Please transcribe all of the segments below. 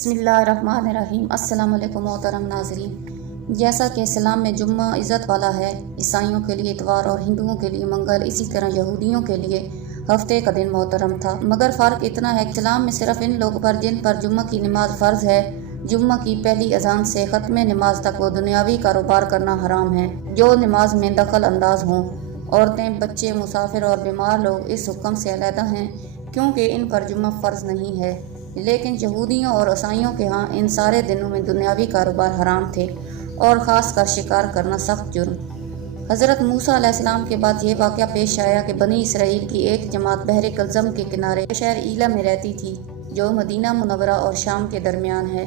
بسم اللہ الرحمن الرحیم۔ السلام علیکم محترم ناظرین، جیسا کہ اسلام میں جمعہ عزت والا ہے، عیسائیوں کے لیے اتوار اور ہندوؤں کے لیے منگل، اسی طرح یہودیوں کے لیے ہفتے کا دن محترم تھا۔ مگر فرق اتنا ہے کہ اسلام میں صرف ان لوگوں پر جن پر جمعہ کی نماز فرض ہے، جمعہ کی پہلی اذان سے ختم نماز تک وہ دنیاوی کاروبار کرنا حرام ہے جو نماز میں دخل انداز ہوں۔ عورتیں، بچے، مسافر اور بیمار لوگ اس حکم سے علیحدہ ہیں کیونکہ ان پر جمعہ فرض نہیں ہے، لیکن یہودیوں اور عیسائیوں کے ہاں ان سارے دنوں میں دنیاوی کاروبار حرام تھے اور خاص کر شکار کرنا سخت جرم۔ حضرت موسیٰ علیہ السلام کے بعد یہ واقعہ پیش آیا کہ بنی اسرائیل کی ایک جماعت بحر کلزم کے کنارے شہر ایلا میں رہتی تھی جو مدینہ منورہ اور شام کے درمیان ہے۔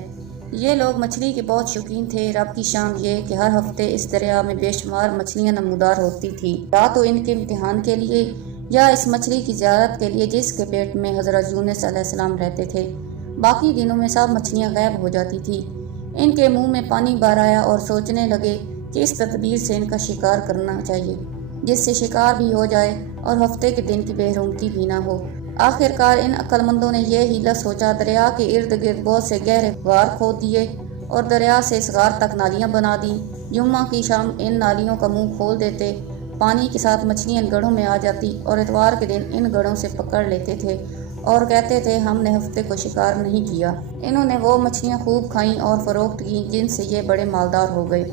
یہ لوگ مچھلی کے بہت شوقین تھے۔ رب کی شان یہ کہ ہر ہفتے اس دریا میں بے شمار مچھلیاں نمودار ہوتی تھی، یا تو ان کے امتحان کے لیے یا اس مچھلی کی زیارت کے لیے جس کے پیٹ میں حضرت یونس علیہ السلام رہتے تھے۔ باقی دنوں میں سب مچھلیاں غائب ہو جاتی تھی۔ ان کے منہ میں پانی بھر آیا اور سوچنے لگے کہ اس تدبیر سے ان کا شکار کرنا چاہیے جس سے شکار بھی ہو جائے اور ہفتے کے دن کی بے رونقی بھی نہ ہو۔ آخر کار ان عقل مندوں نے یہ ہیلہ سوچا، دریا کے ارد گرد بہت سے گہرے غار کھود دیے اور دریا سے اس غار تک نالیاں بنا دیں۔ جمعہ کی شام ان نالیوں کا منہ کھول دیتے، پانی کے ساتھ مچھلیاں ان گڑھوں میں آ جاتی اور اتوار کے دن ان گڑھوں سے پکڑ لیتے تھے اور کہتے تھے ہم نے ہفتے کو شکار نہیں کیا۔ انہوں نے وہ مچھلیاں خوب کھائیں اور فروخت کیں جن سے یہ بڑے مالدار ہو گئے۔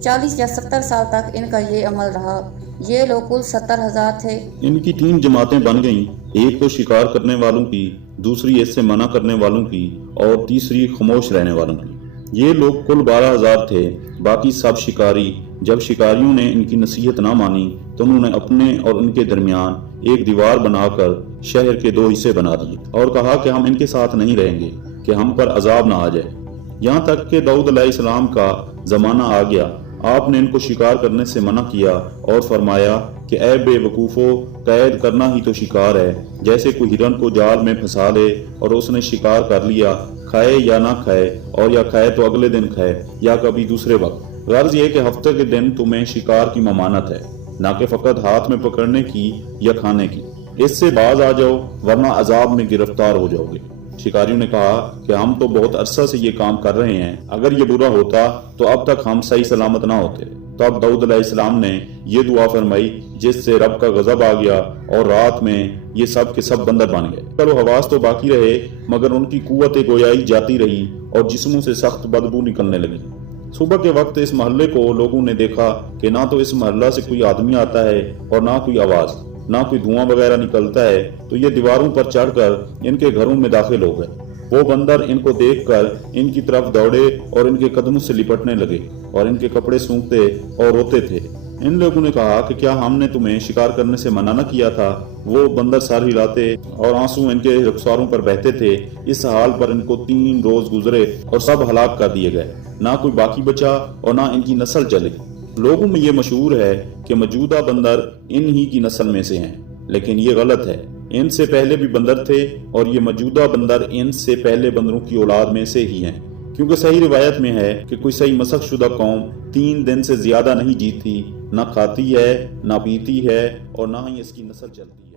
40 یا 70 سال تک ان کا یہ عمل رہا۔ یہ لوگ کل 70,000 تھے۔ ان کی 3 جماعتیں بن گئیں، ایک تو شکار کرنے والوں کی، دوسری اس سے منع کرنے والوں کی اور تیسری خاموش رہنے والوں کی۔ یہ لوگ کل 12,000 تھے، باقی سب شکاری۔ جب شکاریوں نے ان کی نصیحت نہ مانی تو انہوں نے اپنے اور ان کے درمیان ایک دیوار بنا کر شہر کے 2 حصے بنا دیے اور کہا کہ ہم ان کے ساتھ نہیں رہیں گے کہ ہم پر عذاب نہ آ جائے۔ یہاں تک کہ داؤد علیہ السلام کا زمانہ آ گیا، آپ نے ان کو شکار کرنے سے منع کیا اور فرمایا کہ اے بے وقوفو، قید کرنا ہی تو شکار ہے۔ جیسے کوئی ہرن کو جال میں پھنسا لے اور اس نے شکار کر لیا، کھائے یا نہ کھائے، اور یا کھائے تو اگلے دن کھائے یا کبھی دوسرے وقت۔ غرض یہ کہ ہفتے کے دن تمہیں شکار کی ممانت ہے، نہ کہ فقط ہاتھ میں پکڑنے کی یا کھانے کی۔ اس سے باز آ جاؤ ورنہ عذاب میں گرفتار ہو جاؤ گے۔ شکاریوں نے کہا کہ ہم تو بہت عرصہ سے یہ کام کر رہے ہیں، اگر یہ برا ہوتا تو اب تک ہم صحیح سلامت نہ ہوتے۔ تو اب داؤد علیہ السلام نے یہ دعا فرمائی جس سے رب کا غضب آ گیا اور رات میں یہ سب کے سب بندر بن گئے۔ چلو حواس تو باقی رہے مگر ان کی قوت گویائی جاتی رہی اور جسموں سے سخت بدبو نکلنے لگی۔ صبح کے وقت اس محلے کو لوگوں نے دیکھا کہ نہ تو اس محلہ سے کوئی آدمی آتا ہے اور نہ کوئی آواز، نہ کوئی دھواں وغیرہ نکلتا ہے، تو یہ دیواروں پر چڑھ کر ان کے گھروں میں داخل ہو گئے۔ وہ بندر ان کو دیکھ کر ان کی طرف دوڑے اور ان کے قدموں سے لپٹنے لگے اور ان کے کپڑے سونگتے اور روتے تھے۔ ان لوگوں نے کہا کہ کیا ہم نے تمہیں شکار کرنے سے منع نہ کیا تھا؟ وہ بندر سر ہلاتے اور آنسو ان کے رخساروں پر بہتے تھے۔ اس حال پر ان کو 3 روز گزرے اور سب ہلاک کر دیے گئے، نہ کوئی باقی بچا اور نہ ان کی نسل چلی۔ لوگوں میں یہ مشہور ہے کہ موجودہ بندر ان ہی کی نسل میں سے ہیں، لیکن یہ غلط ہے۔ ان سے پہلے بھی بندر تھے اور یہ موجودہ بندر ان سے پہلے بندروں کی اولاد میں سے ہی ہیں، کیونکہ صحیح روایت میں ہے کہ کوئی صحیح مسخ شدہ قوم 3 دن سے زیادہ نہیں جیتی، نہ کھاتی ہے، نہ پیتی ہے اور نہ ہی اس کی نسل چلتی ہے۔